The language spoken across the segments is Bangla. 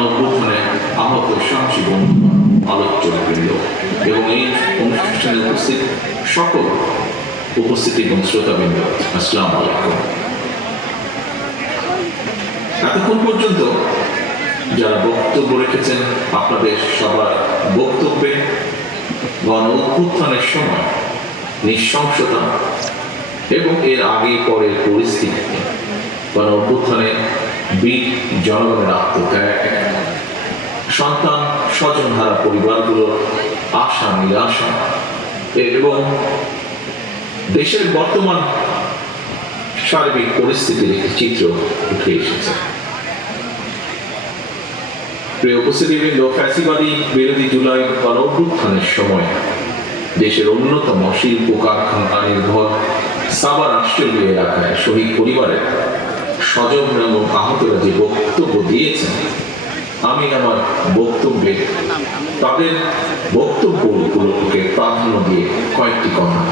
গণঅভ্যুত্থানে আহত সাহসী বন্ধু, আলোচকবৃন্দ এবং এই অনুষ্ঠানে সকল উপস্থিতি এবং শ্রোতাবৃন্দ, আসসালামু আলাইকুম। এতক্ষণ পর্যন্ত যারা বক্তব্য রেখেছেন, আপনাদের সবার বক্তব্যে গণঅভ্যুত্থানের সময় নৃশংসতা এবং এর আগে পরের পরিস্থিতি, গণঅভ্যুত্থানে বীর জনগণের আত্মত্যাগ, সন্তান স্বজনহারা পরিবারগুলোর আশা নিরাশা এবং দেশের বর্তমান সার্বিক পরিস্থিতির একটি চিত্র উঠে এসেছে। প্রিয় উপস্থিতিবৃন্দ, ফ্যাসিবাদী বিরোধী জুলাই গণঅভ্যুত্থানের সময় দেশের অন্যতম শিল্প কারখানা নির্ভর সাভার আশ্রয় এলাকায় শহীদ পরিবারের স্বজন এবং আহতরা যে বক্তব্য দিয়েছেন, আমি আমার বক্তব্যে তাদের বক্তব্যগুলোকে প্রাধান্য দিয়ে কয়েকটি কথা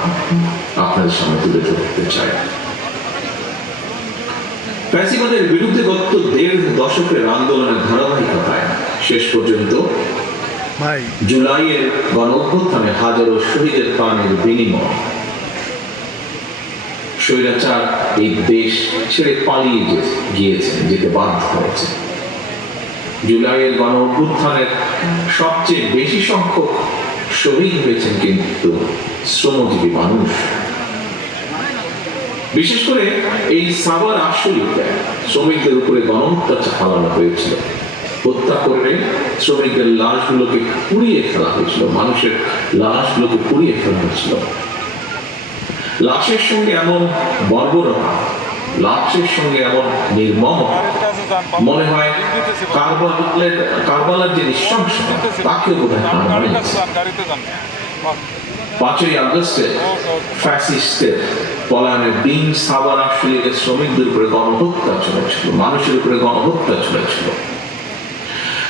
আপনাদের সামনে তুলে ধরতে চাই। ফ্যাসিবাদের বিরুদ্ধে গত ১.৫ দশকের আন্দোলনের ধারাবাহিকতায় শেষ পর্যন্ত জুলাইয়ের গণঅভ্যুত্থানে হাজারো শহীদের প্রাণের বিনিময় স্বৈরাচার এই দেশ ছেড়ে পালিয়ে যেতে বাধ্য হয়েছে। জুলাইয়ের গণঅভ্যুত্থানের সবচেয়ে বেশি সংখ্যক শহীদ হয়েছেন কিন্তু শ্রমজীবী মানুষ। বিশেষ করে এই সাভার আশুলিয়াতে শ্রমিকদের উপরে গণহত্যা চালানো হয়েছিল। হত্যা করে শ্রমিকদের লাশগুলোকে পুড়িয়ে ফেলা হয়েছিল, মানুষের লাশগুলোকে পুড়িয়ে ফেলা হয়েছিল। লাশের সঙ্গে এমন বর্বরতা, লাশের সঙ্গে এমন নির্মম, মনে হয় কারবালার যে নৃশংসতা তাকে বোধহয় হার মানিয়েছে। ৫ই আগস্টে ফ্যাসিস্টের পলায়নের দিন সাভার আশুলিয়াতে শ্রমিকদের উপরে গণহত্যা চলেছিল, মানুষের উপরে গণহত্যা চলেছিল।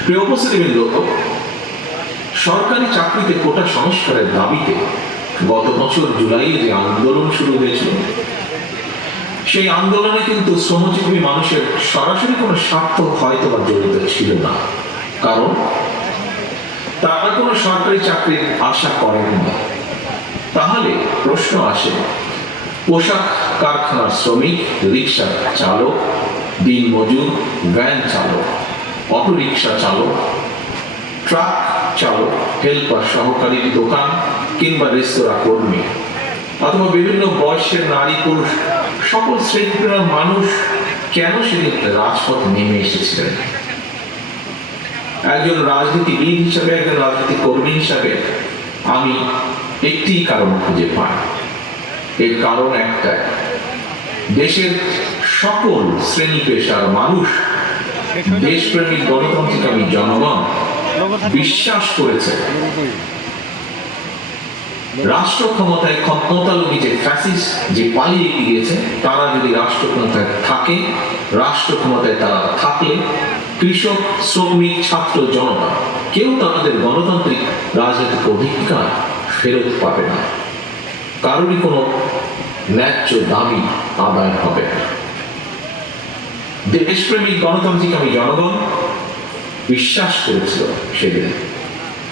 প্রিয় উপস্থিতিবৃন্দ, সরকারি চাকরিতে কোটা সংস্কারের দাবিতে গত বছর জুলাইয়ে যে আন্দোলন শুরু হয়েছিল, সেই আন্দোলনে কিন্তু শ্রমজীবী মানুষের সরাসরি কোনো স্বার্থ হয়তো বা জড়িত ছিল না, কারণ তারা কোনো সরকারি চাকরির আশা করেননি। তাহলে প্রশ্ন আসে, পোশাক কারখানার শ্রমিক, রিক্সা চালক, দিনমজুর, ভ্যান চালক, অটোরিক্সা চালক, ট্রাক চালক, হেল্পার, সহকারী, দোকান কিংবা রেস্তোরাঁ কর্মী অথবা বিভিন্ন বয়সের নারী পুরুষ সকল শ্রেণীর মানুষ কেন সেদিন রাজপথে নেমে এসেছিলেন? একজন রাজনীতিবিদ হিসাবে, একজন রাজনৈতিক কর্মী হিসাবে আমি একটি কারণ খুঁজে পাই। এর কারণ একটাই, দেশের সকল শ্রেণী পেশার মানুষ, দেশপ্রেমিক গণতান্ত্রিকামী জনগণ বিশ্বাস করেছে রাষ্ট্র ক্ষমতায় ক্ষমতালোভী যে ফ্যাসিস্ট যে পালিয়ে গিয়েছে, তারা যদি রাষ্ট্র ক্ষমতায় থাকে, রাষ্ট্র ক্ষমতায় তারা থাকলে কৃষক, শ্রমিক, ছাত্র, জনতা কেউ তাদের গণতান্ত্রিক রাজনৈতিক অধিকার ফেরত পাবে না, কারোরই কোনো ন্যায্য দাবি আদায় হবে না। দেশপ্রেমিক গণতান্ত্রিকামী জনগণ বিশ্বাস করেছিল সেদিন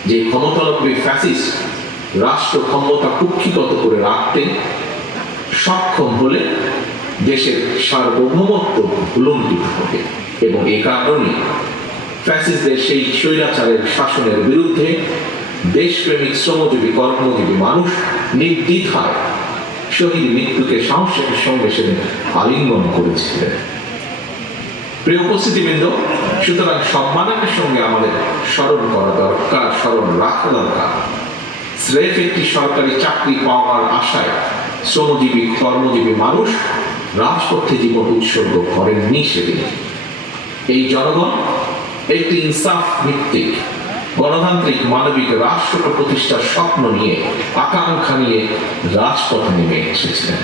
যে ক্ষমতালোভী ফ্যাসিস্ট রাষ্ট্র ক্ষমতা কুক্ষিগত করে রাখতে সক্ষম হলে দেশের সার্বভৌমত্ব ভুলুণ্ঠিত হবে, এবং এই কারণে ফ্যাসিস্টদের সেই স্বৈরাচারের শাসনের বিরুদ্ধে দেশপ্রেমিক শ্রমজীবী কর্মজীবী মানুষ নির্দ্বিধায় শহীদ মৃত্যুকে সাহসের সঙ্গে সেদিন আলিঙ্গন করেছিলেন। প্রিয় উপস্থিতিবৃন্দ, সুতরাং সম্মানের সঙ্গে আমাদের স্মরণ করা দরকার, স্মরণ রাখা দরকার, স্রেফ একটি সরকারি চাকরি পাওয়ার আশায় শ্রমজীবী কর্মজীবী মানুষ রাজপথে জীবন উৎসর্গ করেননি সেদিন। এই জনগণ একটি ইনসাফ ভিত্তিক গণতান্ত্রিক মানবিক রাষ্ট্র প্রতিষ্ঠার স্বপ্ন নিয়ে, আকাঙ্ক্ষা নিয়ে রাজপথে নেমে এসেছিলেন।